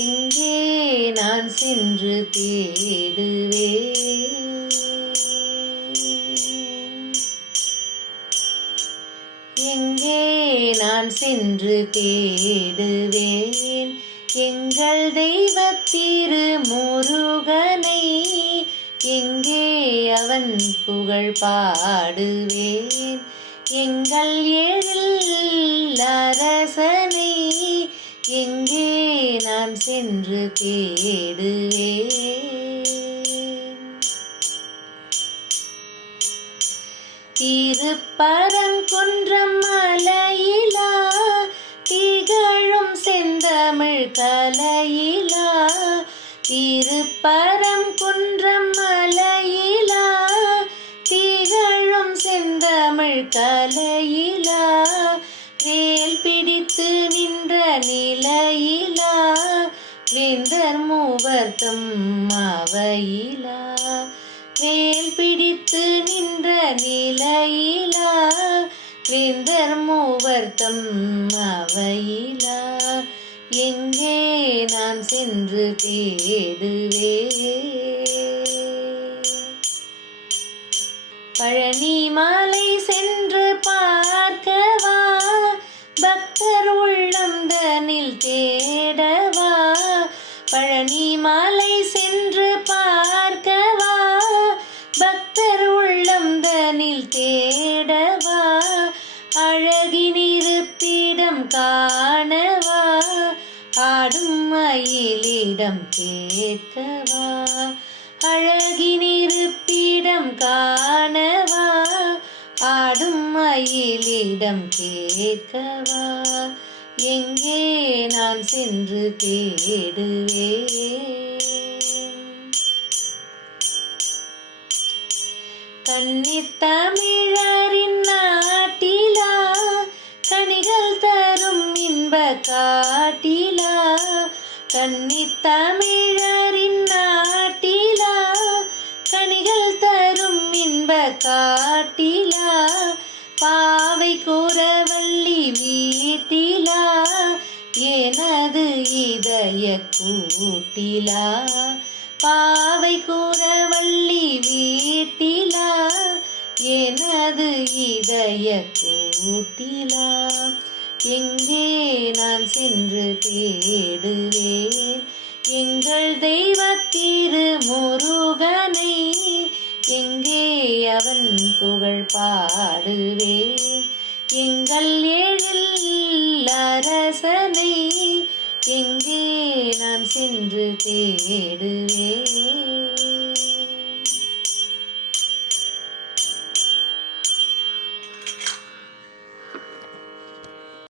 எங்கே நான் சென்று தேடுவே எங்கே நான் சென்று தேடுவேன். எங்கள் தெய்வத்திரு முருகனை எங்கே அவன் புகழ் பாடுவேன். எங்கள் எழில் என்று சென்று தேடுவேன் திருப்பரங்குன்றம் மலையிலா திகழும் செந்தமிழ் கலையிலா திருப்பரங்குன்றம் மலையிலா திகழும் செந்தமிழ் கலையிலா மூவர்த்தம் அவையிலா? வேல் பிடித்து நின்ற நிலையிலா? வேந்தர் மூவர்த்தம் அவையிலா? எங்கே நான் சென்று தேடுவே? பழனி மாலை சென்று காணவா? ஆடும் மயிலிடம் கேட்கவா? அழகினிருப்பிடம் காணவா? ஆடும் மயிலிடம் கேட்கவா? எங்கே நான் சென்று தேடுவேன்? கன்னித்தமிழரின் காட்டிலா காட்டிலா கன்னித்தமிழரின் நாட்டிலா கனிகள் தரும் இன்ப காட்டிலா பாவை கூறவள்ளி வீட்டிலா எனது இதய கூட்டிலா பாவை கூறவள்ளி வீட்டிலா எனது இதய கூட்டிலா எங்கே நான் சென்று தேடுவேன். எங்கள் தெய்வத்திரு முருகனை எங்கே அவன் புகழ் பாடுவேன். எங்கள் ஏழில் அரசனை எங்கே நான் சென்று தேடுவேன்.